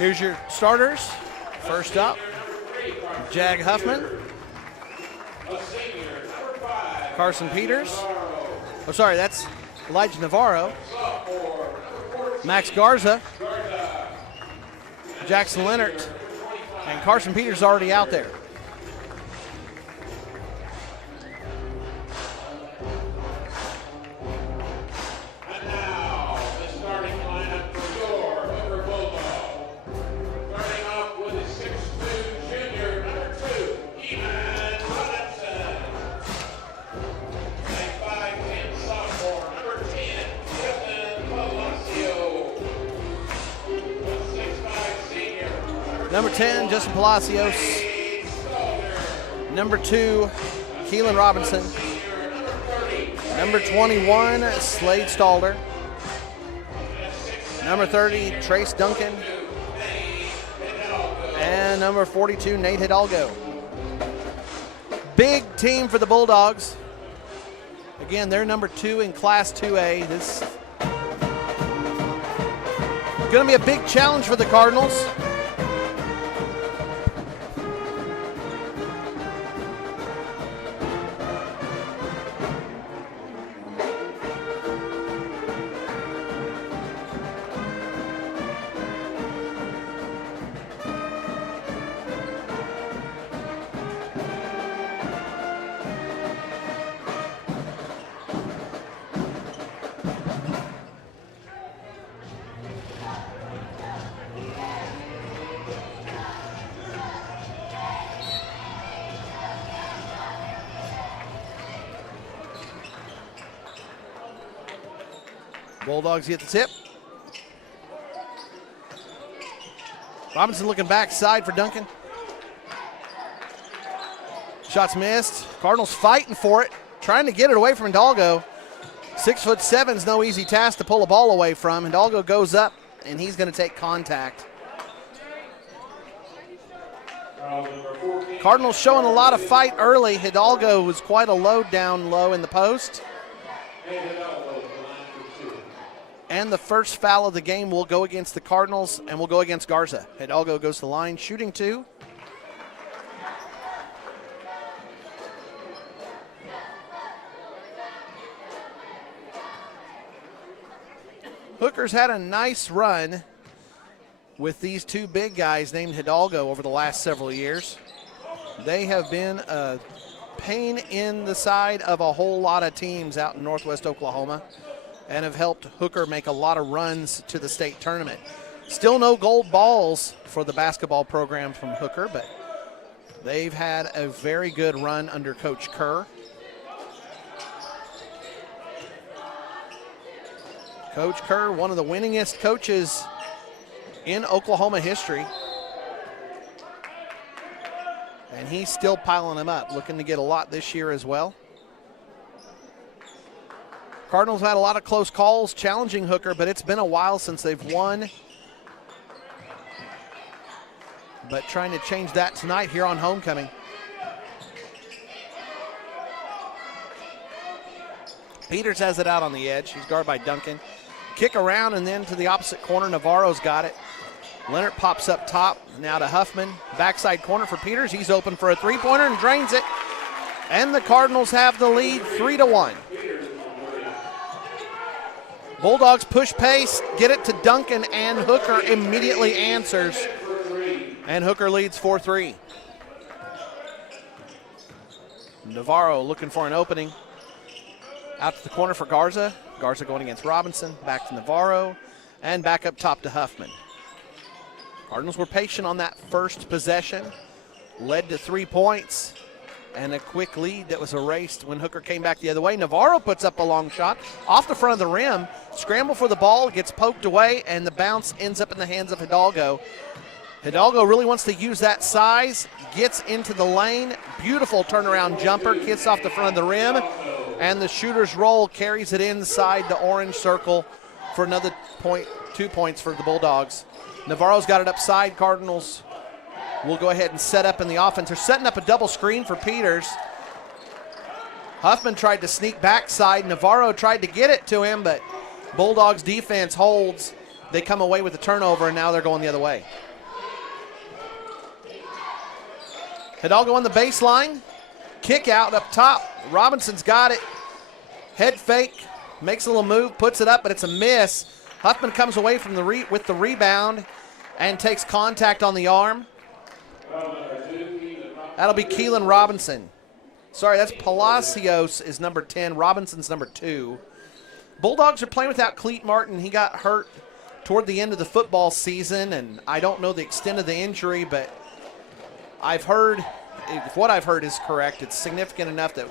Here's your starters. First up, Jag Huffman, Carson Peters. Oh, sorry, that's Elijah Navarro. Max Garza, Jackson Leonard, and Carson Peters already out there. And now, the starting lineup for your Hooker Bulldogs. Starting off with the 6'2" junior, number 2, Evan Robinson. And 5'10" sophomore, number 10, Justin Palacio. The 6'5" senior, Number 10, Justin Palacios. Number 2, Keelan Robinson. Number 21, Slade Stalder. Number 30, Trace Duncan. And number 42, Nate Hidalgo. Big team for the Bulldogs. Again, they're number 2 in Class 2A. This is going to be a big challenge for the Cardinals. Bulldogs get the tip. Robinson looking backside for Duncan. Shots missed. Cardinals fighting for it, trying to get it away from Hidalgo. 6'7" is no easy task to pull a ball away from. Hidalgo goes up, and he's going to take contact. Cardinals showing a lot of fight early. Hidalgo was quite a load down low in the post. And the first foul of the game will go against the Cardinals and will go against Garza. Hidalgo goes to the line, shooting 2. Hooker's had a nice run with these 2 big guys named Hidalgo over the last several years. They have been a pain in the side of a whole lot of teams out in Northwest Oklahoma, and have helped Hooker make a lot of runs to the state tournament. Still no gold balls for the basketball program from Hooker, but they've had a very good run under Coach Kerr. Coach Kerr, one of the winningest coaches in Oklahoma history. And he's still piling them up, looking to get a lot this year as well. Cardinals had a lot of close calls challenging Hooker, but it's been a while since they've won. But trying to change that tonight here on homecoming. Peters has it out on the edge. He's guarded by Duncan. Kick around and then to the opposite corner. Navarro's got it. Leonard pops up top. Now to Huffman. Backside corner for Peters. He's open for a three-pointer and drains it. And the Cardinals have the lead 3-1. Bulldogs push pace, get it to Duncan, and Hooker immediately answers. And Hooker leads 4-3. Navarro looking for an opening. Out to the corner for Garza. Garza going against Robinson. Back to Navarro. And back up top to Huffman. Cardinals were patient on that first possession. Led to 3 points. And a quick lead that was erased when Hooker came back the other way. Navarro puts up a long shot off the front of the rim. Scramble for the ball, gets poked away, and the bounce ends up in the hands of Hidalgo. Hidalgo really wants to use that size, gets into the lane. Beautiful turnaround jumper, gets off the front of the rim, and the shooter's roll carries it inside the orange circle for another point, 2 points for the Bulldogs. Navarro's got it upside. Cardinals will go ahead and set up in the offense. They're setting up a double screen for Peters. Huffman tried to sneak backside. Navarro tried to get it to him, but Bulldogs defense holds. They come away with the turnover, and now they're going the other way. Hidalgo on the baseline. Kick out up top. Robinson's got it. Head fake. Makes a little move. Puts it up, but it's a miss. Huffman comes away from with the rebound and takes contact on the arm. That'll be Keelan Robinson. Sorry, that's Palacios is number 10. Robinson's number 2. Bulldogs are playing without Cleet Martin. He got hurt toward the end of the football season, and I don't know the extent of the injury, but I've heard, if what I've heard is correct, it's significant enough that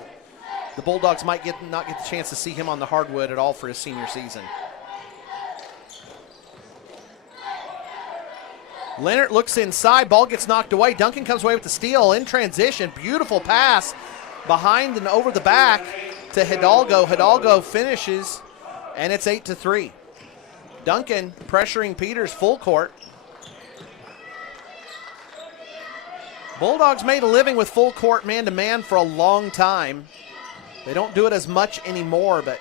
the Bulldogs might not get the chance to see him on the hardwood at all for his senior season. Leonard looks inside. Ball gets knocked away. Duncan comes away with the steal in transition. Beautiful pass behind and over the back to Hidalgo. Hidalgo finishes, and it's 8-3. Duncan pressuring Peters full court. Bulldogs made a living with full court man-to-man for a long time. They don't do it as much anymore, but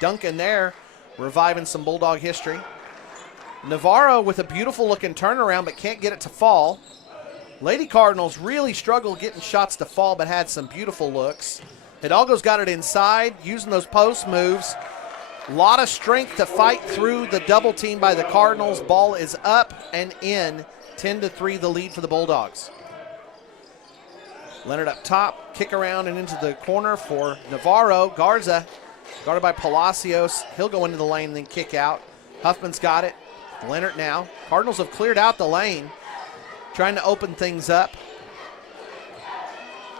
Duncan there reviving some Bulldog history. Navarro with a beautiful looking turnaround but can't get it to fall. Lady Cardinals really struggled getting shots to fall but had some beautiful looks. Hidalgo's got it inside using those post moves. A lot of strength to fight through the double team by the Cardinals. Ball is up and in. 10-3 the lead for the Bulldogs. Leonard up top, kick around and into the corner for Navarro. Garza guarded by Palacios. He'll go into the lane and then kick out. Huffman's got it. Leonard now. Cardinals have cleared out the lane, trying to open things up.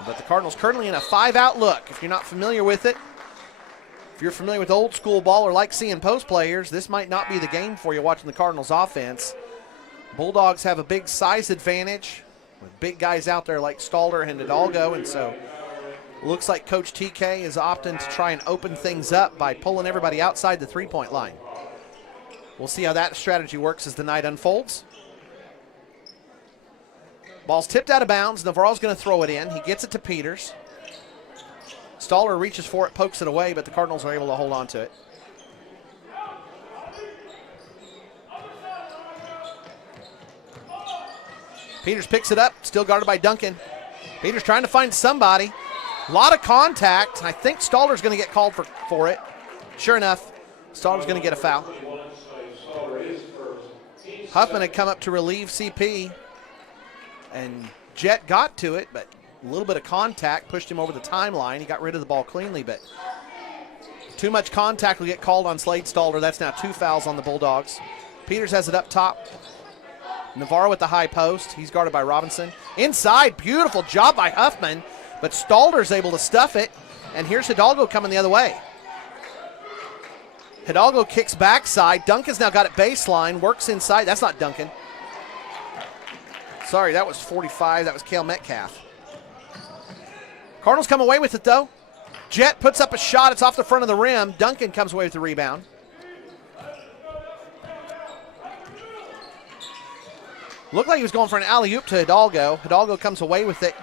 But the Cardinals currently in a 5-out look. If you're not familiar with it, if you're familiar with old school ball or like seeing post players, this might not be the game for you watching the Cardinals offense. Bulldogs have a big size advantage with big guys out there like Stalder and Hidalgo, and so looks like Coach TK is opting to try and open things up by pulling everybody outside the three-point line. We'll see how that strategy works as the night unfolds. Ball's tipped out of bounds. Navarro's going to throw it in. He gets it to Peters. Stalder reaches for it, pokes it away, but the Cardinals are able to hold on to it. Peters picks it up, still guarded by Duncan. Peters trying to find somebody. A lot of contact. I think Stalder's going to get called for it. Sure enough, Stalder's going to get a foul. Huffman had come up to relieve CP, and Jet got to it, but a little bit of contact pushed him over the timeline. He got rid of the ball cleanly, but too much contact will get called on Slade Stalder. That's now 2 fouls on the Bulldogs. Peters has it up top. Navarro at the high post. He's guarded by Robinson. Inside, beautiful job by Huffman, but Stalder's able to stuff it, and here's Hidalgo coming the other way. Hidalgo kicks backside. Duncan's now got it baseline, works inside. That's not Duncan. Sorry, that was 45. That was Cale Metcalf. Cardinals come away with it, though. Jet puts up a shot. It's off the front of the rim. Duncan comes away with the rebound. Looked like he was going for an alley-oop to Hidalgo. Hidalgo comes away with it,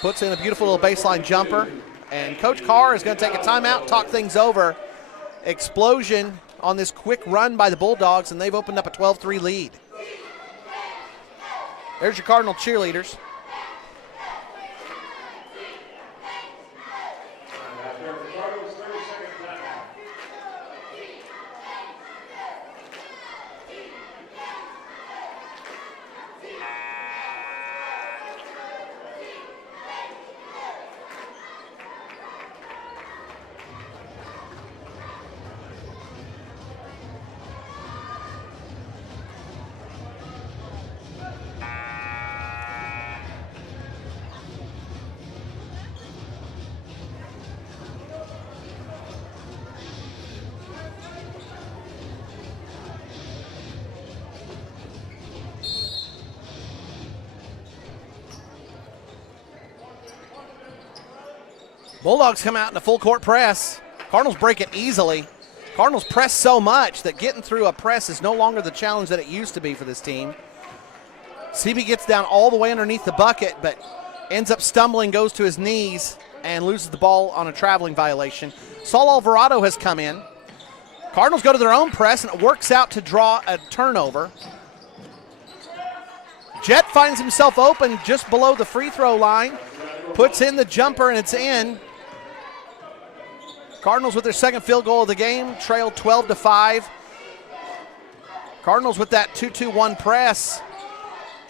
puts in a beautiful little baseline jumper, and Coach Carr is going to take a timeout, talk things over. Explosion on this quick run by the Bulldogs, and they've opened up a 12-3 lead. There's your Cardinal cheerleaders. Bulldogs come out in a full court press. Cardinals break it easily. Cardinals press so much that getting through a press is no longer the challenge that it used to be for this team. CB gets down all the way underneath the bucket, but ends up stumbling, goes to his knees, and loses the ball on a traveling violation. Saul Alvarado has come in. Cardinals go to their own press, and it works out to draw a turnover. Jet finds himself open just below the free throw line, puts in the jumper, and it's in. Cardinals with their second field goal of the game, trail 12-5. Cardinals with that 2-2-1 press.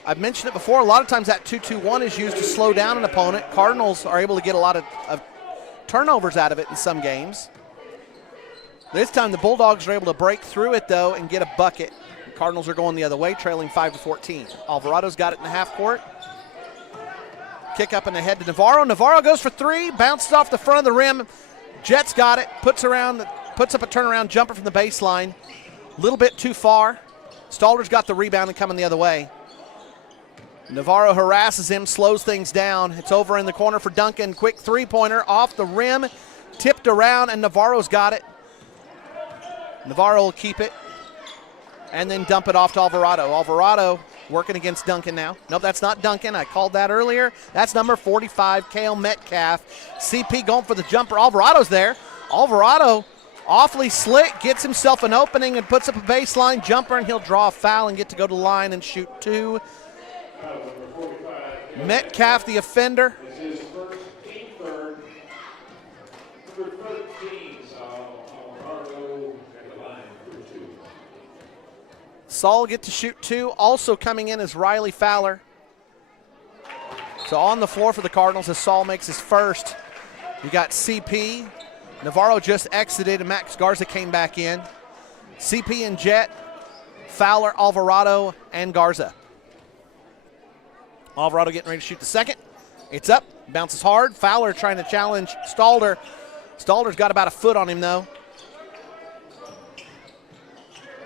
I've mentioned it before, a lot of times that 2-2-1 is used to slow down an opponent. Cardinals are able to get a lot of turnovers out of it in some games. This time the Bulldogs are able to break through it, though, and get a bucket. The Cardinals are going the other way, trailing 5-14. Alvarado's got it in the half court. Kick up and ahead to Navarro. Navarro goes for three, bounces off the front of the rim. Jet's got it, puts up a turnaround jumper from the baseline. A little bit too far. Stalder's got the rebound and coming the other way. Navarro harasses him, slows things down. It's over in the corner for Duncan. Quick three-pointer off the rim, tipped around, and Navarro's got it. Navarro will keep it and then dump it off to Alvarado. Alvarado working against Duncan now. Nope, that's not Duncan. I called that earlier. That's number 45, Kale Metcalf. CP going for the jumper. Alvarado's there. Alvarado awfully slick, gets himself an opening and puts up a baseline jumper, and he'll draw a foul and get to go to the line and shoot two. Metcalf, the offender. Saul will get to shoot two. Also coming in is Riley Fowler. So on the floor for the Cardinals as Saul makes his first. You got CP. Navarro just exited and Max Garza came back in. CP and Jet, Fowler, Alvarado, and Garza. Alvarado getting ready to shoot the second. It's up, bounces hard. Fowler trying to challenge Stalder. Stalder's got about a foot on him though.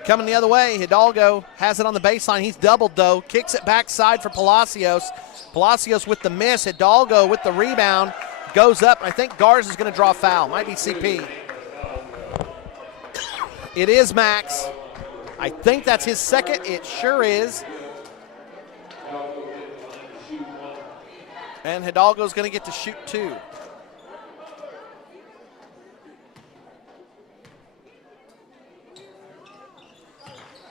Coming the other way, Hidalgo has it on the baseline. He's doubled though, kicks it backside for Palacios. Palacios with the miss, Hidalgo with the rebound. Goes up, I think Garza's gonna draw a foul. Might be CP. It is Max. I think that's his second, it sure is. And Hidalgo's gonna get to shoot two.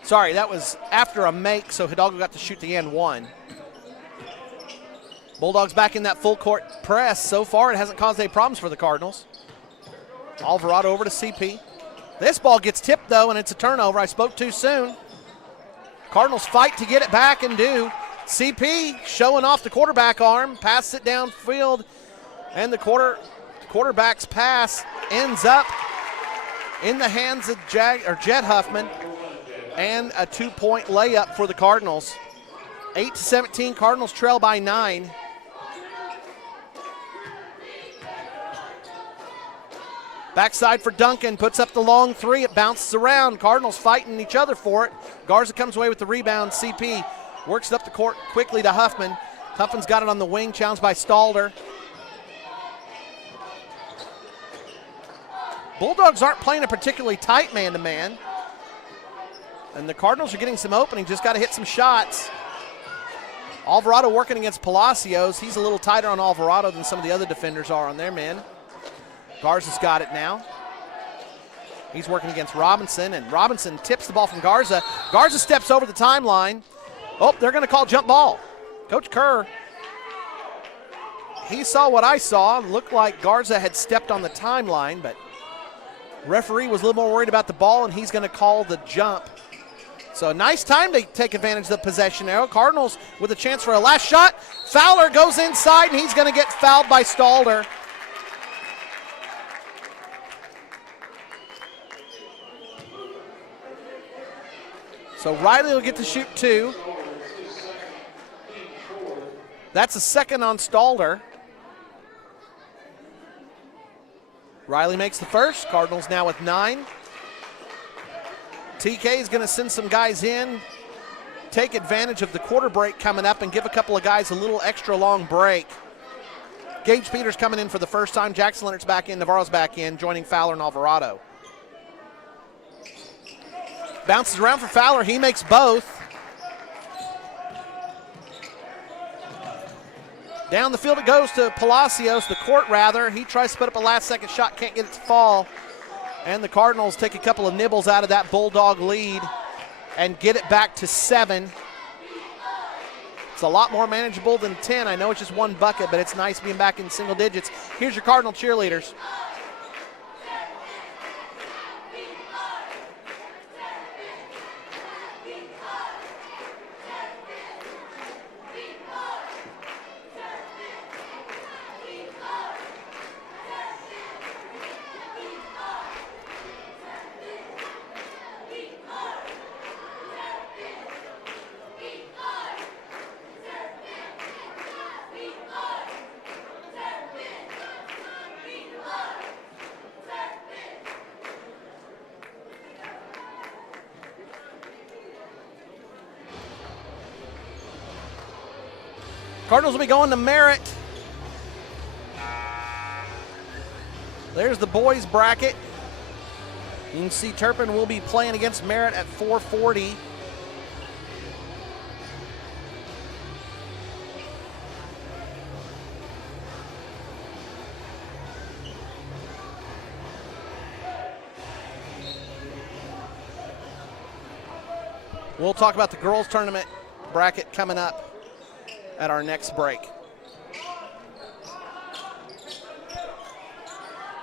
Sorry, that was after a make, so Hidalgo got to shoot the and one. Bulldogs back in that full court press. So far, it hasn't caused any problems for the Cardinals. Alvarado over to CP. This ball gets tipped, though, and it's a turnover. I spoke too soon. Cardinals fight to get it back and do. CP showing off the quarterback arm, passes it downfield, and the quarterback's pass ends up in the hands of Jet Huffman, and a two-point layup for the Cardinals. 8-17, Cardinals trail by 9. Backside for Duncan, puts up the long three, it bounces around. Cardinals fighting each other for it. Garza comes away with the rebound. CP works it up the court quickly to Huffman. Huffman's got it on the wing, challenged by Stalder. Bulldogs aren't playing a particularly tight man-to-man. And the Cardinals are getting some opening, just got to hit some shots. Alvarado working against Palacios. He's a little tighter on Alvarado than some of the other defenders are on their men. Garza's got it now. He's working against Robinson, and Robinson tips the ball from Garza. Garza steps over the timeline. Oh, they're going to call jump ball. Coach Kerr, he saw what I saw. Looked like Garza had stepped on the timeline, but referee was a little more worried about the ball, and he's going to call the jump. So nice time to take advantage of the possession arrow. Cardinals with a chance for a last shot. Fowler goes inside, and he's going to get fouled by Stalder. So Riley will get to shoot two. That's a second on Stalder. Riley makes the first. Cardinals now with 9. TK is going to send some guys in, take advantage of the quarter break coming up and give a couple of guys a little extra long break. Gage Peters coming in for the first time. Jackson Leonard's back in. Navarro's back in, joining Fowler and Alvarado. Bounces around for Fowler. He makes both. Down the field it goes to Palacios, the court rather. He tries to put up a last-second shot, can't get it to fall. And the Cardinals take a couple of nibbles out of that Bulldog lead and get it back to 7. It's a lot more manageable than 10. I know it's just one bucket, but it's nice being back in single digits. Here's your Cardinal cheerleaders. Cardinals will be going to Merritt. There's the boys bracket. You can see Turpin will be playing against Merritt at 4:40. We'll talk about the girls tournament bracket coming up at our next break.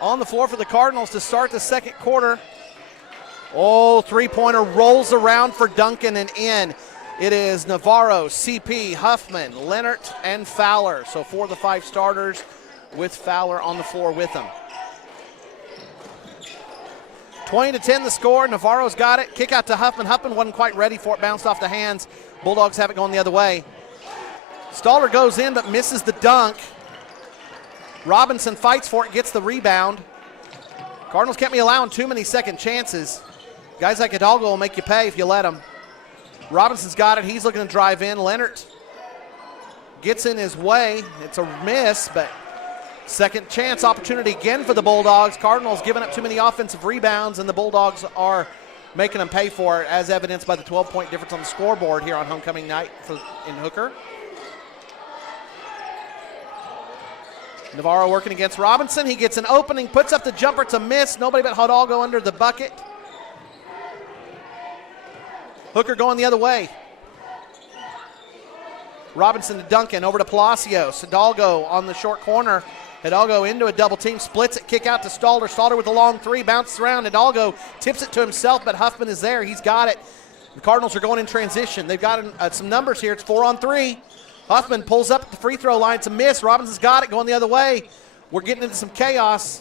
On the floor for the Cardinals to start the second quarter. Oh, three-pointer rolls around for Duncan and in. It is Navarro, CP, Huffman, Leonard, and Fowler. So 4 of the 5 starters with Fowler on the floor with them. 20-10 the score. Navarro's got it. Kick out to Huffman. Huffman wasn't quite ready for it. Bounced off the hands. Bulldogs have it going the other way. Stalder goes in but misses the dunk. Robinson fights for it, gets the rebound. Cardinals can't be allowing too many second chances. Guys like Hidalgo will make you pay if you let them. Robinson's got it. He's looking to drive in. Leonard gets in his way. It's a miss, but second chance opportunity again for the Bulldogs. Cardinals giving up too many offensive rebounds, and the Bulldogs are making them pay for it, as evidenced by the 12-point difference on the scoreboard here on homecoming night in Hooker. Navarro working against Robinson. He gets an opening, puts up the jumper. It's a miss. Nobody but Hidalgo under the bucket. Hooker going the other way. Robinson to Duncan, over to Palacios. Hidalgo on the short corner. Hidalgo into a double team, splits it, kick out to Stalder. Stalder with a long three, bounces around. Hidalgo tips it to himself, but Huffman is there. He's got it. The Cardinals are going in transition. They've got some numbers here. It's 4-on-3. Huffman pulls up at the free throw line. It's a miss. Robinson's got it, going the other way. We're getting into some chaos.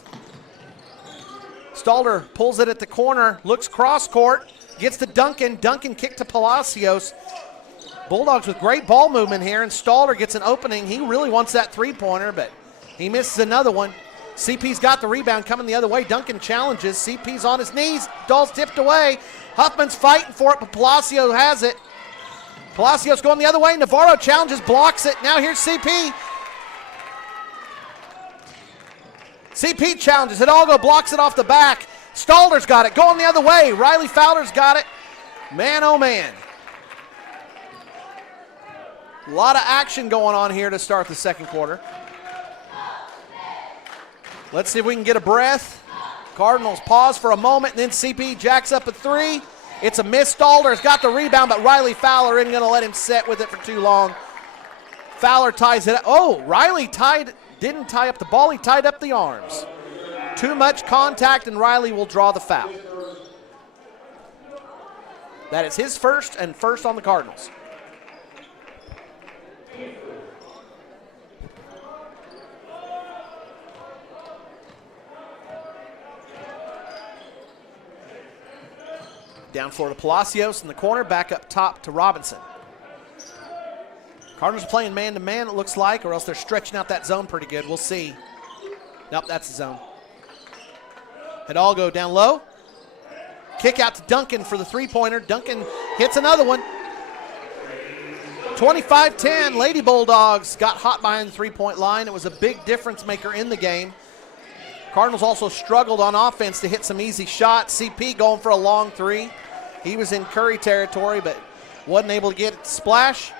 Stalder pulls it at the corner, looks cross court, gets to Duncan. Duncan kick to Palacios. Bulldogs with great ball movement here, and Stalder gets an opening. He really wants that three-pointer, but he misses another one. CP's got the rebound coming the other way. Duncan challenges. CP's on his knees. Ball's tipped away. Huffman's fighting for it, but Palacios has it. Palacios going the other way. Navarro challenges, blocks it. Now here's CP. CP challenges. Hidalgo blocks it off the back. Stalder's got it. Going the other way. Riley Fowler's got it. Man, oh man. A lot of action going on here to start the second quarter. Let's see if we can get a breath. Cardinals pause for a moment, and then CP jacks up a three. It's a miss. Stalder's got the rebound, but Riley Fowler isn't going to let him sit with it for too long. Fowler ties it up. Oh, Riley didn't tie up the ball. He tied up the arms. Too much contact, and Riley will draw the foul. That is his first and first on the Cardinals. Down floor to Palacios in the corner, back up top to Robinson. Cardinals are playing man-to-man, it looks like, or else they're stretching out that zone pretty good. We'll see. Nope, that's the zone. Hidalgo down low. Kick out to Duncan for the three-pointer. Duncan hits another one. 25-10, Lady Bulldogs got hot behind the three-point line. It was a big difference maker in the game. Cardinals also struggled on offense to hit some easy shots. CP going for a long three. He was in Curry territory, but wasn't able to get it to splash.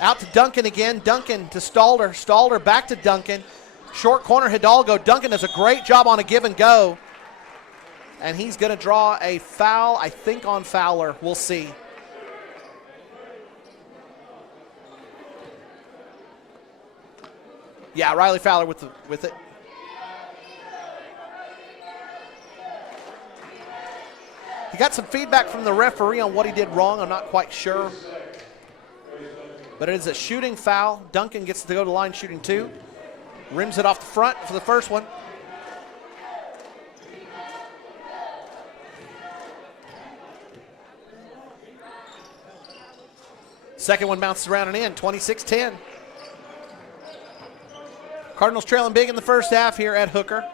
Out to Duncan again. Duncan to Stalder. Stalder back to Duncan. Short corner, Hidalgo. Duncan does a great job on a give and go. And he's going to draw a foul, I think, on Fowler. We'll see. Yeah, Riley Fowler with it. He got some feedback from the referee on what he did wrong. I'm not quite sure. But it is a shooting foul. Duncan gets to go to the line shooting 2. Rims it off the front for the first one. Second one bounces around and in, 26-10. Cardinals trailing big in the first half here at Hooker.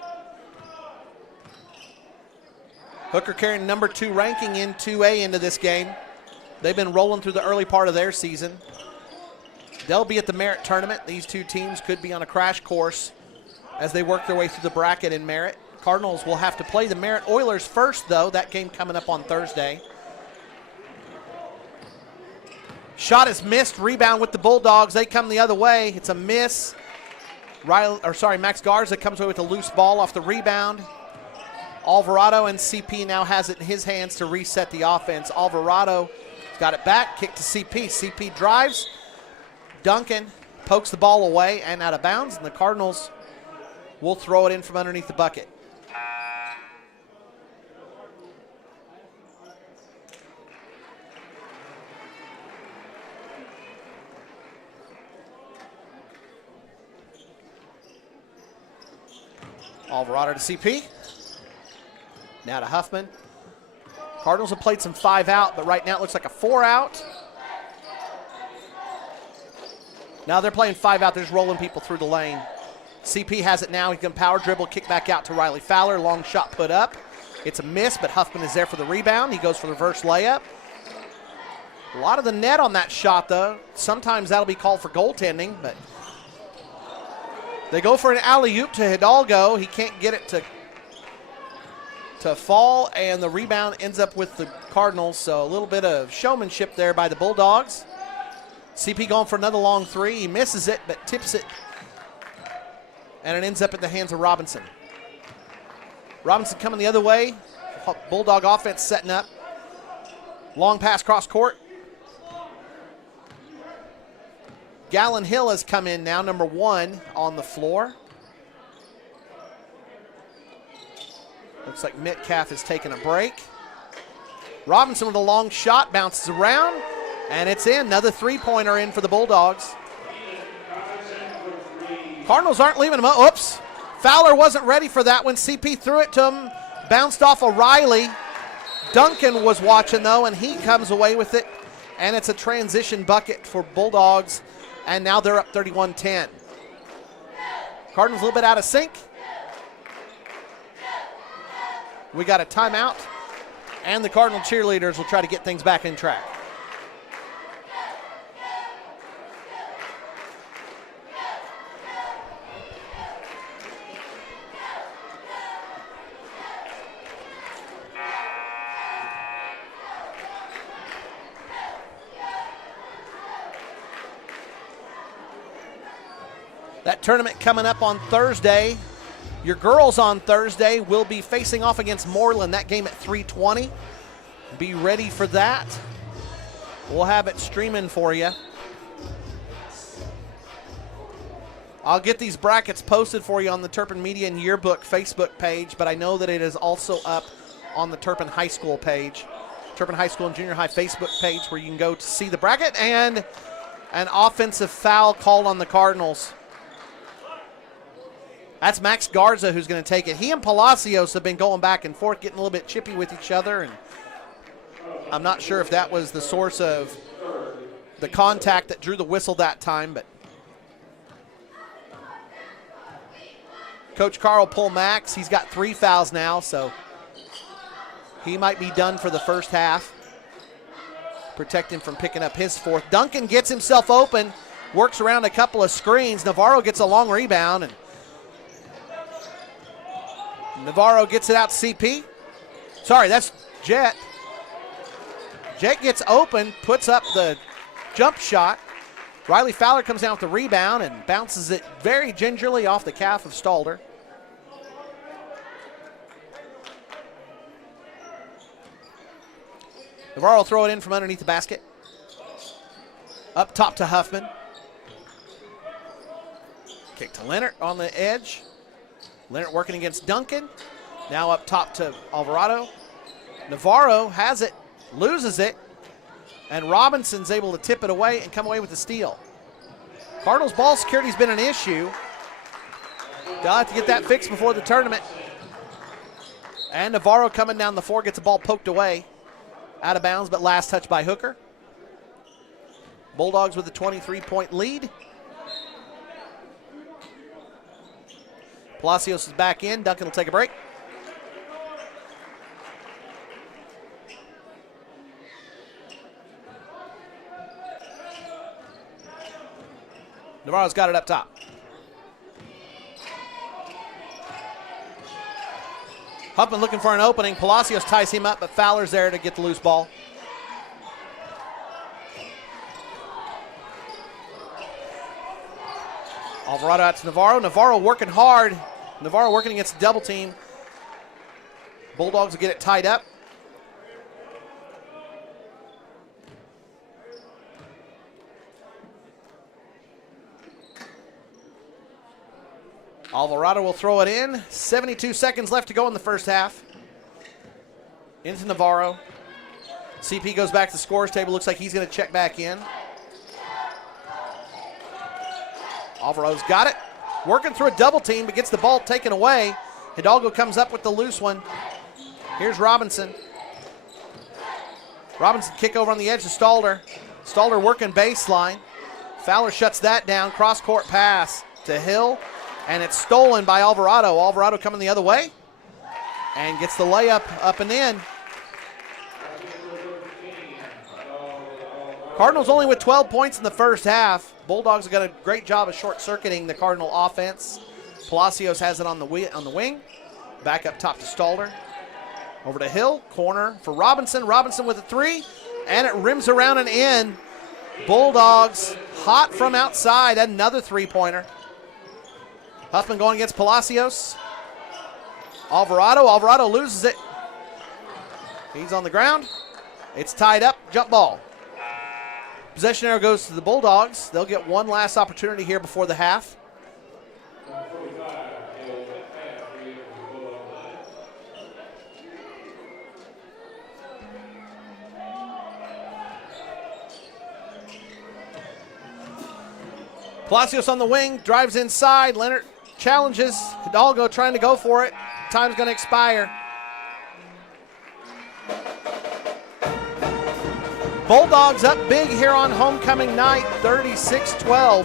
Hooker carrying number 2 ranking in 2A into this game. They've been rolling through the early part of their season. They'll be at the Merritt tournament. These two teams could be on a crash course as they work their way through the bracket in Merritt. Cardinals will have to play the Merritt Oilers first, though. That game coming up on Thursday. Shot is missed. Rebound with the Bulldogs. They come the other way. It's a miss. Max Garza comes away with a loose ball off the rebound. Alvarado and CP now has it in his hands to reset the offense. Alvarado got it back, kick to CP. CP drives. Duncan pokes the ball away and out of bounds, and the Cardinals will throw it in from underneath the bucket. Alvarado to CP. Now to Huffman. Cardinals have played some 5 out, but right now it looks like a 4 out. Now they're playing 5 out. They're just rolling people through the lane. CP has it now. He can power dribble, kick back out to Riley Fowler. Long shot put up. It's a miss, but Huffman is there for the rebound. He goes for the reverse layup. A lot of the net on that shot, though. Sometimes that'll be called for goaltending, but they go for an alley-oop to Hidalgo. He can't get it to fall, and the rebound ends up with the Cardinals. So a little bit of showmanship there by the Bulldogs. CP going for another long 3. He misses it, but tips it, and it ends up in the hands of Robinson. Robinson coming the other way. Bulldog offense setting up. Long pass cross court. Gallon Hill has come in now, number 1 on the floor. Looks like Metcalf is taking a break. Robinson with a long shot, bounces around, and it's in. Another 3-pointer in for the Bulldogs. Cardinals aren't leaving him up. Oops. Fowler wasn't ready for that when CP threw it to him. Bounced off O'Reilly. Duncan was watching, though, and he comes away with it. And it's a transition bucket for Bulldogs. And now they're up 31-10. Cardinals a little bit out of sync. We got a timeout. And the Cardinal cheerleaders will try to get things back in track. That tournament coming up on Thursday. Your girls on Thursday will be facing off against Moreland. That game at 3:20. Be ready for that. We'll have it streaming for you. I'll get these brackets posted for you on the Turpin Media and Yearbook Facebook page, but I know that it is also up on the Turpin High School page. Turpin High School and Junior High Facebook page where you can go to see the bracket. And an offensive foul called on the Cardinals. That's Max Garza who's going to take it. He and Palacios have been going back and forth, getting a little bit chippy with each other, and I'm not sure if that was the source of the contact that drew the whistle that time, but Coach Carl pull Max. He's got 3 fouls now, so he might be done for the first half. Protect him from picking up his 4th. Duncan gets himself open, works around a couple of screens. Navarro gets a long rebound, and Navarro gets it out to CP. Sorry, that's Jet. Jet gets open, puts up the jump shot. Riley Fowler comes down with the rebound and bounces it very gingerly off the calf of Stalder. Navarro will throw it in from underneath the basket. Up top to Huffman. Kick to Leonard on the edge. Leonard working against Duncan. Now up top to Alvarado. Navarro has it, loses it, and Robinson's able to tip it away and come away with the steal. Cardinals ball security's been an issue. They'll have to get that fixed before the tournament. And Navarro coming down the floor, gets the ball poked away. Out of bounds, but last touch by Hooker. Bulldogs with a 23-point lead. Palacios is back in. Duncan will take a break. Navarro's got it up top. Huffman looking for an opening. Palacios ties him up, but Fowler's there to get the loose ball. Alvarado out to Navarro. Navarro working hard. Navarro working against a double team. Bulldogs will get it tied up. Alvarado will throw it in. 72 seconds left to go in the first half. Into Navarro. CP goes back to the scores table. Looks like he's going to check back in. Alvarado's got it. Working through a double team, but gets the ball taken away. Hidalgo comes up with the loose one. Here's Robinson. Robinson kick over on the edge to Stalder. Stalder working baseline. Fowler shuts that down. Cross-court pass to Hill. And it's stolen by Alvarado. Alvarado coming the other way. And gets the layup up and in. Cardinals only with 12 points in the first half. Bulldogs have got a great job of short-circuiting the Cardinal offense. Palacios has it on the wing. Back up top to Stalder. Over to Hill. Corner for Robinson. Robinson with a three. And it rims around and in. Bulldogs hot from outside. Another three-pointer. Huffman going against Palacios. Alvarado loses it. He's on the ground. It's tied up. Jump ball. Possession arrow goes to the Bulldogs. They'll get one last opportunity here before the half. Palacios on the wing, drives inside. Leonard challenges. Hidalgo trying to go for it. Time's going to expire. Bulldogs up big here on homecoming night, 36-12.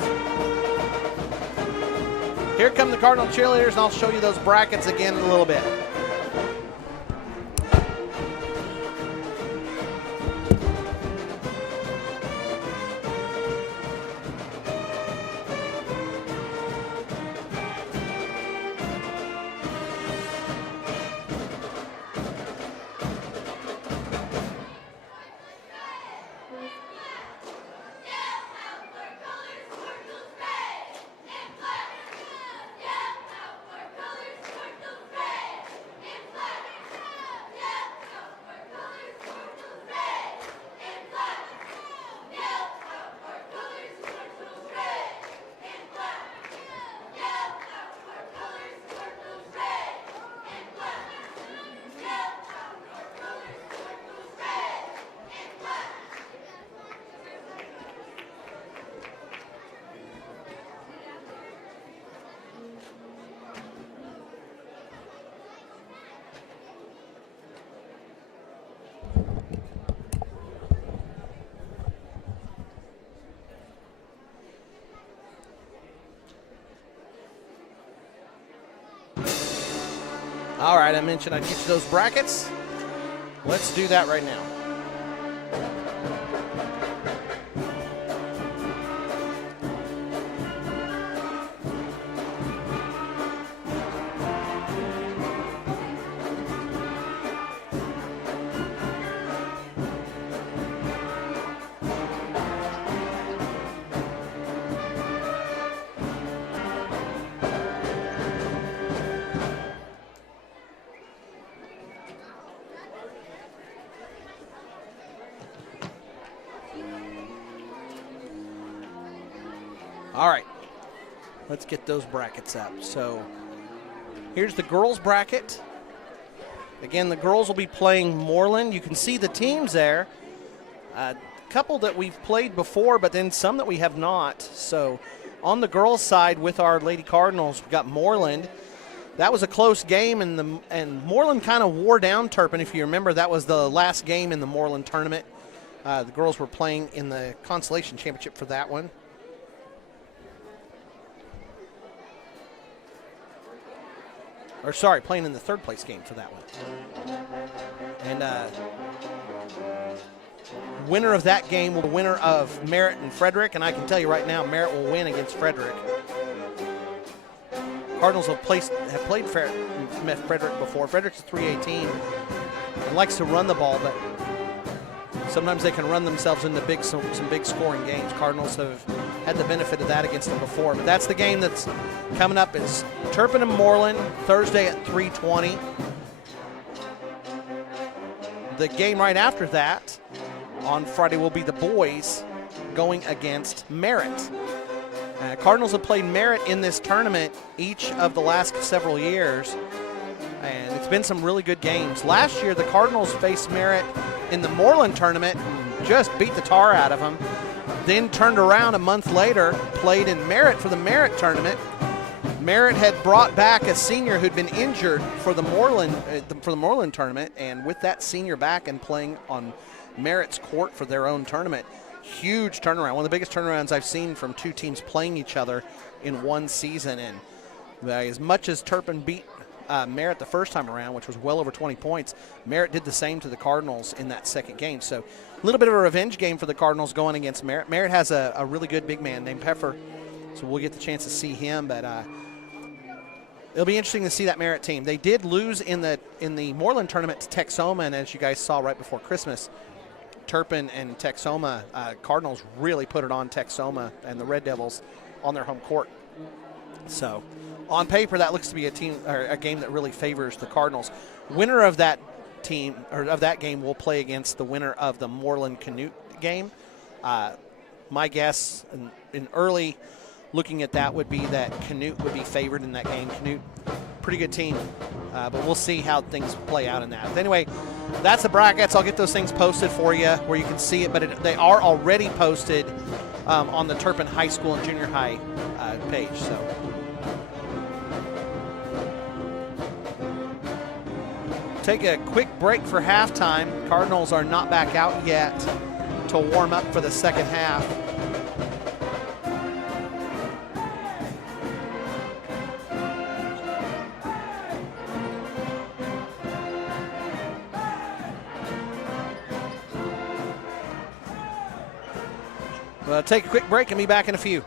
Here come the Cardinal cheerleaders, and I'll show you those brackets again in a little bit. All right, I mentioned I'd get you those brackets. Let's do that right now. All right. Let's get those brackets up. So here's the girls bracket. Again, the girls will be playing Moreland. You can see the teams there. A couple that we've played before, but then some that we have not. So on the girls' side with our Lady Cardinals, we've got Moreland. That was a close game, and Moreland kind of wore down Turpin. If you remember, that was the last game in the Moreland tournament. The girls were playing in the Consolation Championship for that one. Or sorry, playing in the third place game for that one. And winner of that game will be the winner of Merritt and Frederick, and I can tell you right now, Merritt will win against Frederick. Cardinals have played Frederick before. Frederick's a 3A and likes to run the ball, but sometimes they can run themselves into some big scoring games. Cardinals have had the benefit of that against them before. But that's the game that's coming up. Is Turpin and Moreland, Thursday at 3:20. The game right after that on Friday will be the boys going against Merritt. Cardinals have played Merritt in this tournament each of the last several years, and it's been some really good games. Last year, the Cardinals faced Merritt in the Moreland tournament and just beat the tar out of them. Then turned around a month later, played in Merritt for the Merritt tournament. Merritt had brought back a senior who'd been injured for the Moreland tournament, and with that senior back and playing on Merritt's court for their own tournament, huge turnaround. One of the biggest turnarounds I've seen from two teams playing each other in one season. And as much as Turpin beat Merritt the first time around, which was well over 20 points, Merritt did the same to the Cardinals in that second game. So a little bit of a revenge game for the Cardinals going against Merritt. Merritt has a really good big man named Peffer, so we'll get the chance to see him. But it'll be interesting to see that Merritt team. They did lose in the Moreland tournament to Texoma, and as you guys saw right before Christmas, Turpin and Texoma, Cardinals really put it on Texoma and the Red Devils on their home court. So on paper, that looks to be a game that really favors the Cardinals. Winner of that team or of that game will play against the winner of the Moreland Canute game. My guess in early looking at that would be that Canute would be favored in that game. Canute, pretty good team, but we'll see how things play out in that. But anyway, that's the brackets. I'll get those things posted for you where you can see it, but they are already posted on the Turpin High School and Junior High page. So take a quick break for halftime. Cardinals are not back out yet to warm up for the second half. Take a quick break and be back in a few.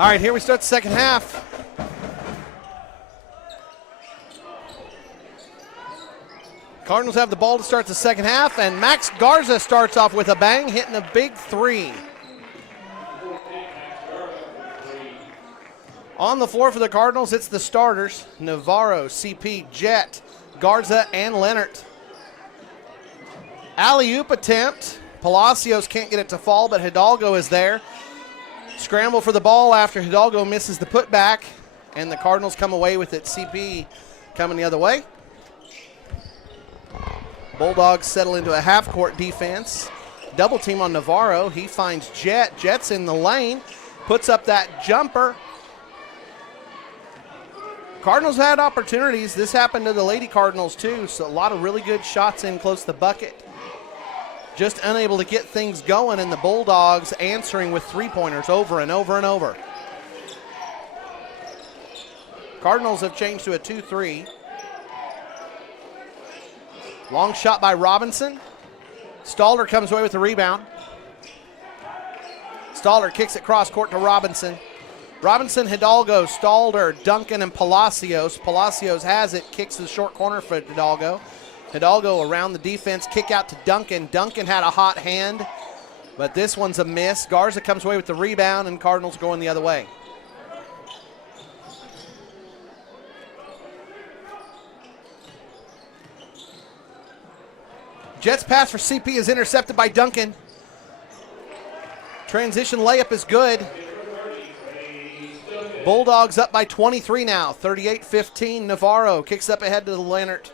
All right, here we start the second half. Cardinals have the ball to start the second half, and Max Garza starts off with a bang, hitting a big three. On the floor for the Cardinals, it's the starters, Navarro, CP, Jet, Garza, and Leonard. Alley-oop attempt. Palacios can't get it to fall, but Hidalgo is there. Scramble for the ball after Hidalgo misses the putback, and the Cardinals come away with it. CP coming the other way. Bulldogs settle into a half-court defense. Double team on Navarro. He finds Jet. Jet's in the lane. Puts up that jumper. Cardinals had opportunities. This happened to the Lady Cardinals too, so a lot of really good shots in close to the bucket. Just unable to get things going, and the Bulldogs answering with three-pointers over and over and over. Cardinals have changed to a 2-3. Long shot by Robinson. Stalder comes away with the rebound. Stalder kicks it cross court to Robinson. Robinson, Hidalgo, Stalder, Duncan, and Palacios. Palacios has it, kicks to the short corner for Hidalgo. Hidalgo around the defense, kick out to Duncan. Duncan had a hot hand, but this one's a miss. Garza comes away with the rebound, and Cardinals going the other way. Jets pass for CP is intercepted by Duncan. Transition layup is good. Bulldogs up by 23 now, 38-15. Navarro kicks up ahead to Leonard.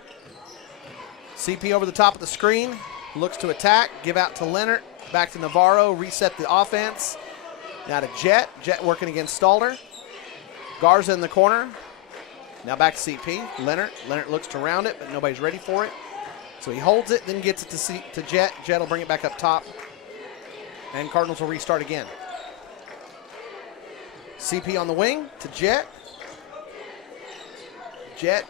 CP over the top of the screen, looks to attack, give out to Leonard, back to Navarro, reset the offense. Now to Jet, Jet working against Stalder. Garza in the corner. Now back to CP, Leonard looks to round it, but nobody's ready for it. So he holds it, then gets it to Jet. Jet will bring it back up top, and Cardinals will restart again. CP on the wing to Jet. Jet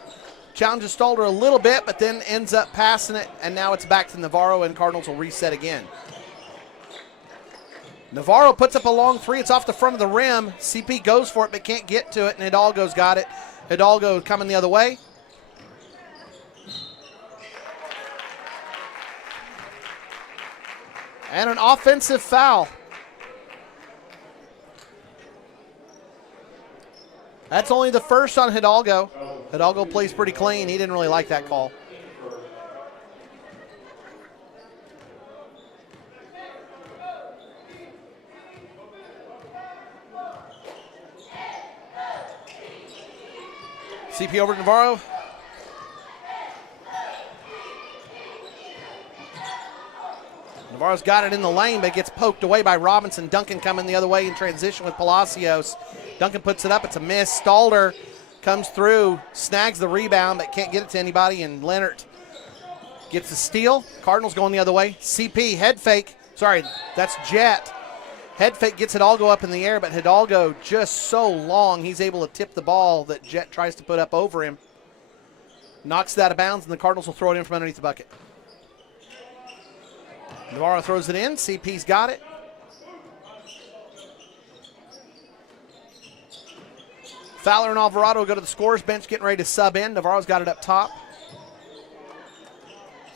challenges Stalder a little bit, but then ends up passing it, and now it's back to Navarro, and Cardinals will reset again. Navarro puts up a long three. It's off the front of the rim. CP goes for it, but can't get to it, and Hidalgo's got it. Hidalgo coming the other way. And an offensive foul. That's only the first on Hidalgo. Hidalgo plays pretty clean. He didn't really like that call. CP over to Navarro. Navarro's got it in the lane, but gets poked away by Robinson. Duncan coming the other way in transition with Palacios. Duncan puts it up. It's a miss. Stalder comes through, snags the rebound, but can't get it to anybody, and Leonard gets the steal. Cardinals going the other way. CP, head fake. Sorry, that's Jet. Head fake gets Hidalgo up in the air, but Hidalgo just so long he's able to tip the ball that Jet tries to put up over him. Knocks it out of bounds, and the Cardinals will throw it in from underneath the bucket. Navarro throws it in. CP's got it. Fowler and Alvarado go to the scorer's bench, getting ready to sub in. Navarro's got it up top.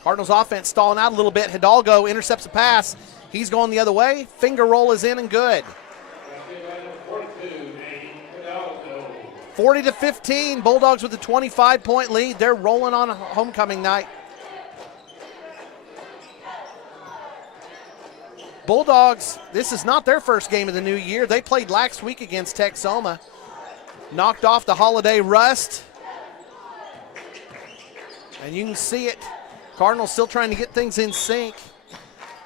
Cardinals offense stalling out a little bit. Hidalgo intercepts a pass. He's going the other way. Finger roll is in and good. 40-15. Bulldogs with a 25-point lead. They're rolling on homecoming night. Bulldogs, this is not their first game of the new year. They played last week against Texoma. Knocked off the holiday rust. And you can see it. Cardinals still trying to get things in sync.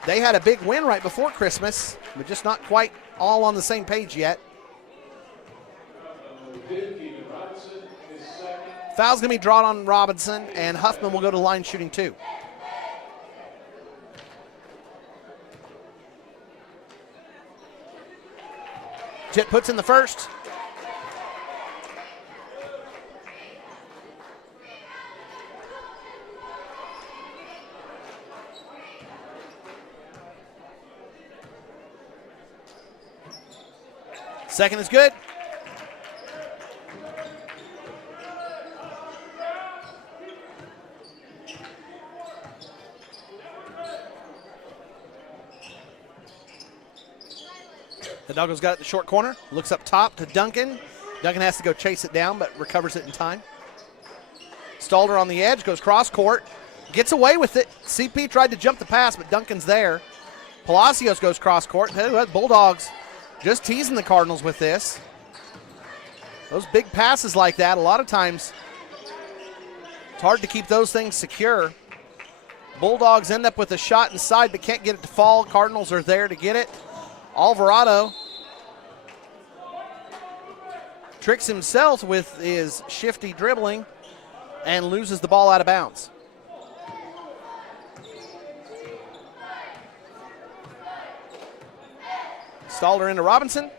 They had a big win right before Christmas, but just not quite all on the same page yet. Foul's going to be drawn on Robinson, and Huffman will go to the line shooting two. Jet puts in the first. Second is good. Hidalgo's got it in the short corner. Looks up top to Duncan. Duncan has to go chase it down, but recovers it in time. Stalder on the edge, goes cross court. Gets away with it. CP tried to jump the pass, but Duncan's there. Palacios goes cross court. Bulldogs just teasing the Cardinals with this. Those big passes like that, a lot of times, it's hard to keep those things secure. Bulldogs end up with a shot inside, but can't get it to fall. Cardinals are there to get it. Alvarado tricks himself with his shifty dribbling and loses the ball out of bounds. Stalder into Robinson.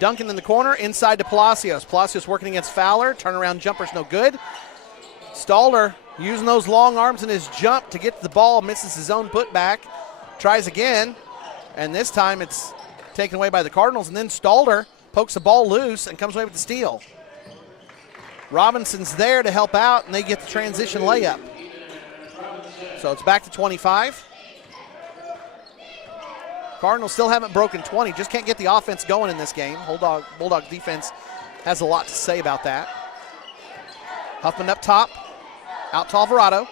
Duncan in the corner, inside to Palacios. Palacios working against Fowler. Turnaround jumper's no good. Stalder using those long arms in his jump to get to the ball, misses his own putback. Tries again, and this time it's taken away by the Cardinals, and then Stalder pokes the ball loose and comes away with the steal. Robinson's there to help out, and they get the transition layup. So it's back to 25. Cardinals still haven't broken 20, just can't get the offense going in this game. Bulldog defense has a lot to say about that. Huffman up top, out to Alvarado.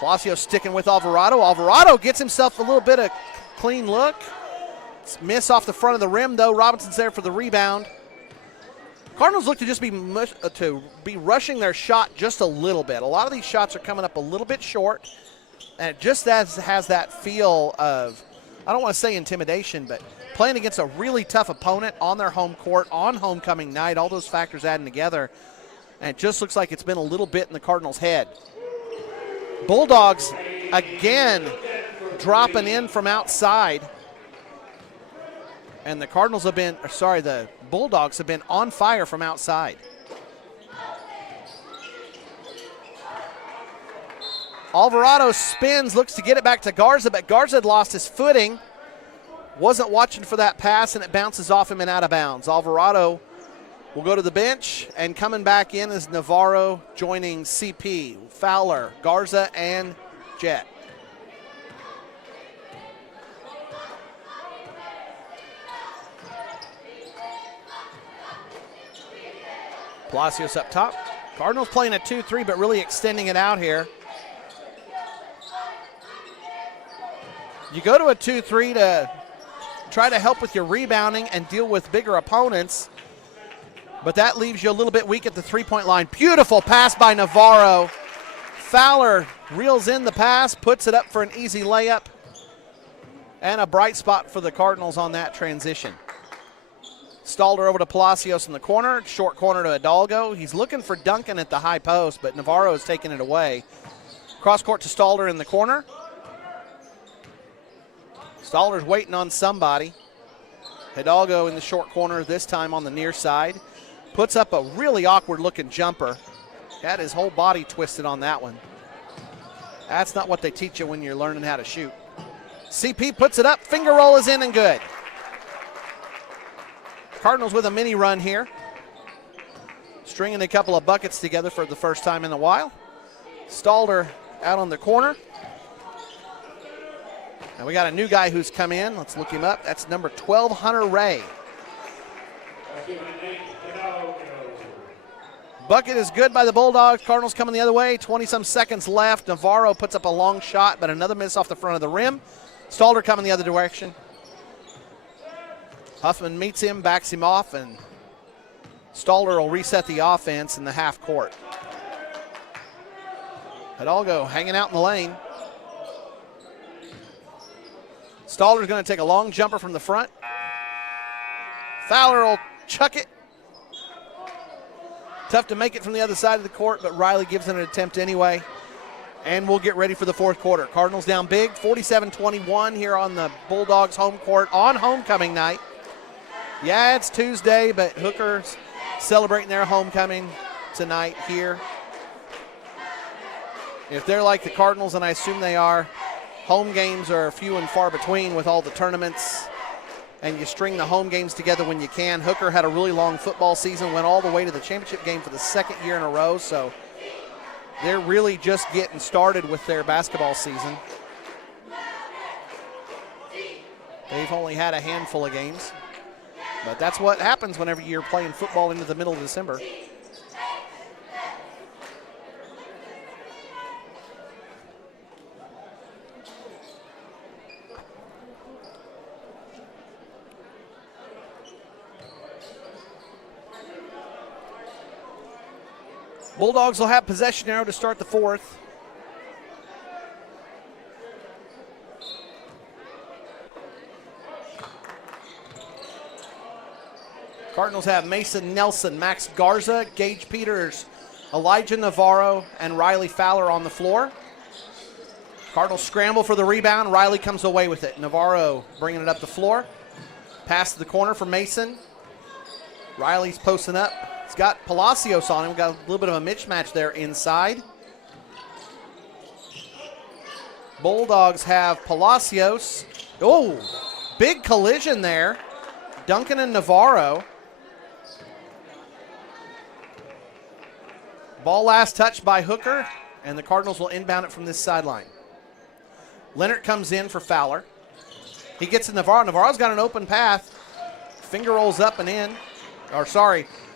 Palacios sticking with Alvarado. Alvarado gets himself a little bit of clean look. It's miss off the front of the rim, though. Robinson's there for the rebound. Cardinals look to just be rushing their shot just a little bit. A lot of these shots are coming up a little bit short, and it just has that feel of, I don't want to say intimidation, but playing against a really tough opponent on their home court on homecoming night, all those factors adding together, and it just looks like it's been a little bit in the Cardinals' head. Bulldogs again dropping in from outside, and the Bulldogs have been on fire from outside. Alvarado spins, looks to get it back to Garza, but Garza had lost his footing. Wasn't watching for that pass, and it bounces off him and out of bounds. Alvarado will go to the bench, and coming back in is Navarro joining CP, Fowler, Garza, and Jet. Palacios up top. Cardinals playing a 2-3, but really extending it out here. You go to a 2-3 to try to help with your rebounding and deal with bigger opponents, but that leaves you a little bit weak at the three-point line. Beautiful pass by Navarro. Fowler reels in the pass, puts it up for an easy layup, and a bright spot for the Cardinals on that transition. Stalder over to Palacios in the corner, short corner to Hidalgo. He's looking for Duncan at the high post, but Navarro is taking it away. Cross court to Stalder in the corner. Stalder's waiting on somebody. Hidalgo in the short corner, this time on the near side. Puts up a really awkward-looking jumper. Had his whole body twisted on that one. That's not what they teach you when you're learning how to shoot. CP puts it up. Finger roll is in and good. Cardinals with a mini run here. Stringing a couple of buckets together for the first time in a while. Stalder out on the corner. And we got a new guy who's come in. Let's look him up. That's number 12, Hunter Ray. Bucket is good by the Bulldogs. Cardinals coming the other way. 20-some seconds left. Navarro puts up a long shot, but another miss off the front of the rim. Stalder coming the other direction. Huffman meets him, backs him off, and Stalder will reset the offense in the half court. Hidalgo hanging out in the lane. Stalder's going to take a long jumper from the front. Fowler will chuck it. Tough to make it from the other side of the court, but Riley gives it an attempt anyway. And we'll get ready for the fourth quarter. Cardinals down big, 47-21 here on the Bulldogs home court on homecoming night. Yeah, it's Tuesday, but Hooker's celebrating their homecoming tonight here. If they're like the Cardinals, and I assume they are, home games are few and far between with all the tournaments, and you string the home games together when you can. Hooker had a really long football season, went all the way to the championship game for the second year in a row, so they're really just getting started with their basketball season. They've only had a handful of games, but that's what happens whenever you're playing football into the middle of December. Bulldogs will have possession now to start the fourth. Cardinals have Mason Nelson, Max Garza, Gage Peters, Elijah Navarro, and Riley Fowler on the floor. Cardinals scramble for the rebound. Riley comes away with it. Navarro bringing it up the floor. Pass to the corner for Mason. Riley's posting up. He's got Palacios on him. Got a little bit of a mismatch there inside. Bulldogs have Palacios. Oh, big collision there. Duncan and Navarro. Ball last touched by Hooker, and the Cardinals will inbound it from this sideline. Leonard comes in for Fowler. He gets to Navarro. Navarro's got an open path. Finger rolls up and in.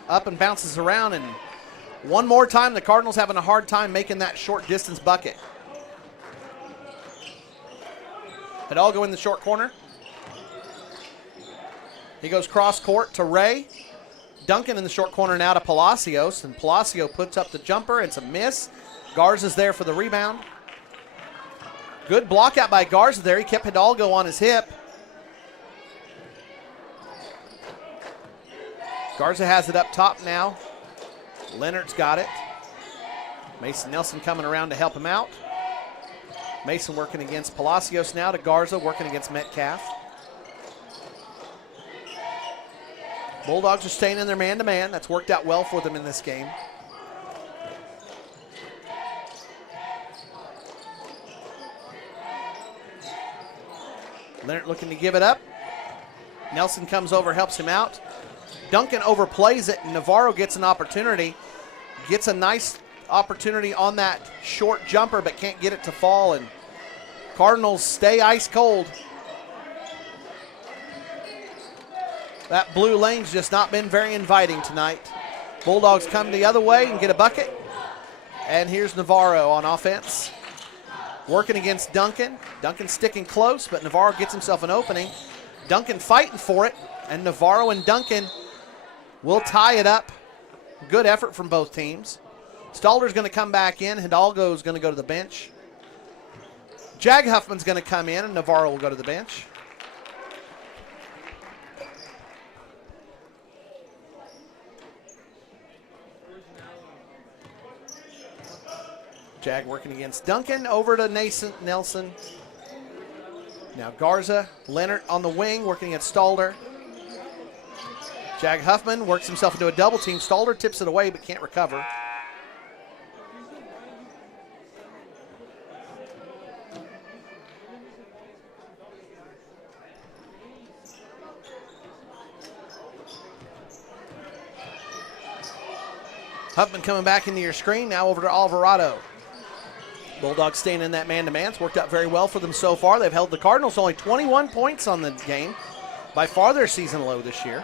Up and bounces around. And one more time, the Cardinals having a hard time making that short distance bucket. Hidalgo in the short corner. He goes cross court to Ray. Duncan in the short corner now to Palacios, and Palacio puts up the jumper. It's a miss. Garza's there for the rebound. Good block out by Garza there. He kept Hidalgo on his hip. Garza has it up top now. Leonard's got it. Mason Nelson coming around to help him out. Mason working against Palacios now to Garza, working against Metcalf. Bulldogs are staying in their man-to-man. That's worked out well for them in this game. Leonard looking to give it up. Nelson comes over, helps him out. Duncan overplays it, and Navarro gets an opportunity. Gets a nice opportunity on that short jumper, but can't get it to fall, and Cardinals stay ice cold. That blue lane's just not been very inviting tonight. Bulldogs come the other way and get a bucket. And here's Navarro on offense. Working against Duncan. Duncan sticking close, but Navarro gets himself an opening. Duncan fighting for it, and Navarro and Duncan will tie it up. Good effort from both teams. Stalder's going to come back in. Hidalgo's going to go to the bench. Jag Huffman's going to come in, and Navarro will go to the bench. Jag working against Duncan, over to Nelson. Now Garza, Leonard on the wing, working against Stalder. Jag Huffman works himself into a double team. Stalder tips it away but can't recover. Huffman coming back into your screen, now over to Alvarado. Bulldogs staying in that man-to-man. It's worked out very well for them so far. They've held the Cardinals only 21 points on the game. By far their season low this year.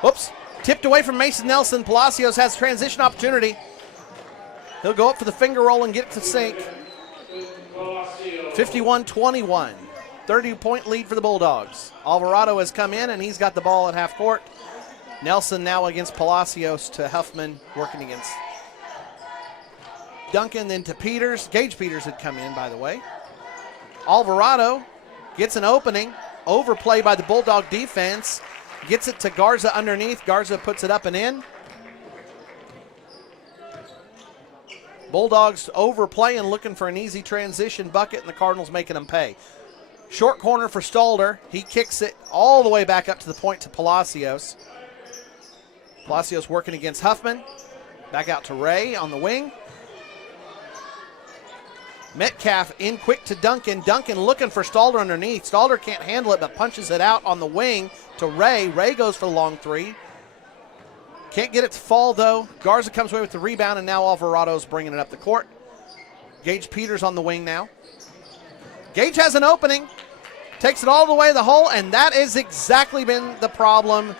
Whoops. Tipped away from Mason Nelson. Palacios has transition opportunity. He'll go up for the finger roll and get it to sink. 51-21. 30-point lead for the Bulldogs. Alvarado has come in, and he's got the ball at half court. Nelson now against Palacios to Huffman, working against Duncan, then to Peters. Gage Peters had come in, by the way. Alvarado gets an opening. Overplay by the Bulldog defense. Gets it to Garza underneath. Garza puts it up and in. Bulldogs overplaying, looking for an easy transition bucket, and the Cardinals making them pay. Short corner for Stalder. He kicks it all the way back up to the point to Palacios. Palacios working against Huffman. Back out to Ray on the wing. Metcalf in quick to Duncan. Duncan looking for Stalder underneath. Stalder can't handle it, but punches it out on the wing to Ray. Ray goes for the long three. Can't get it to fall, though. Garza comes away with the rebound, and now Alvarado's bringing it up the court. Gage Peters on the wing now. Gage has an opening. Takes it all the way to the hole, and that has exactly been the problem.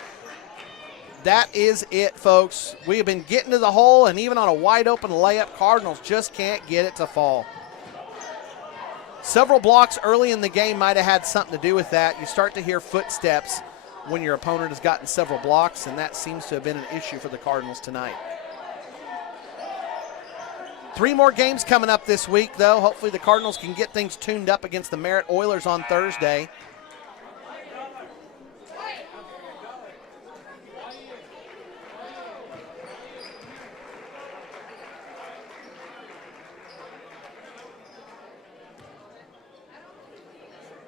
That is it, folks. We have been getting to the hole, and even on a wide-open layup, Cardinals just can't get it to fall. Several blocks early in the game might have had something to do with that. You start to hear footsteps when your opponent has gotten several blocks, and that seems to have been an issue for the Cardinals tonight. 3 more games coming up this week, though. Hopefully the Cardinals can get things tuned up against the Merritt Oilers on Thursday.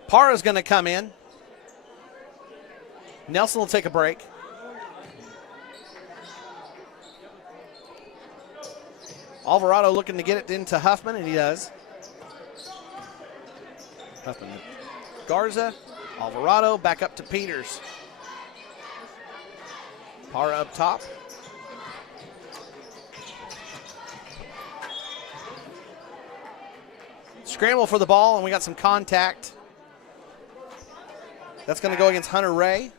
Parra's going to come in. Nelson will take a break. Alvarado looking to get it into Huffman, and he does. Huffman, Garza, Alvarado, back up to Peters. Parra up top. Scramble for the ball, and we got some contact. That's going to go against Hunter Ray.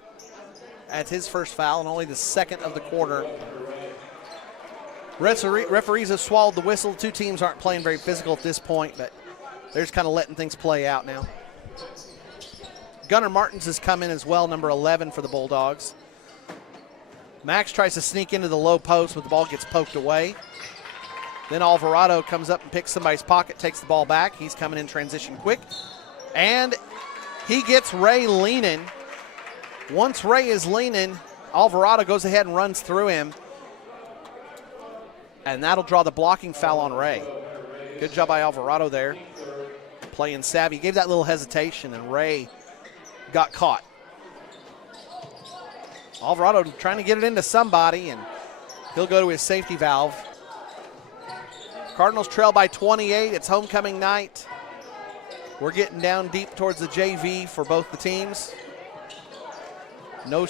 That's his first foul, and only the second of the quarter. Referees have swallowed the whistle. 2 teams aren't playing very physical at this point, but they're just kind of letting things play out now. Gunnar Martins has come in as well, number 11 for the Bulldogs. Max tries to sneak into the low post, but the ball gets poked away. Then Alvarado comes up and picks somebody's pocket, takes the ball back. He's coming in transition quick. And he gets Ray leaning. Once Ray is leaning, Alvarado goes ahead and runs through him. And that'll draw the blocking foul on Ray. Good job by Alvarado there. Playing savvy. Gave that little hesitation, and Ray got caught. Alvarado trying to get it into somebody, and he'll go to his safety valve. Cardinals trail by 28. It's homecoming night. We're getting down deep towards the JV for both the teams. No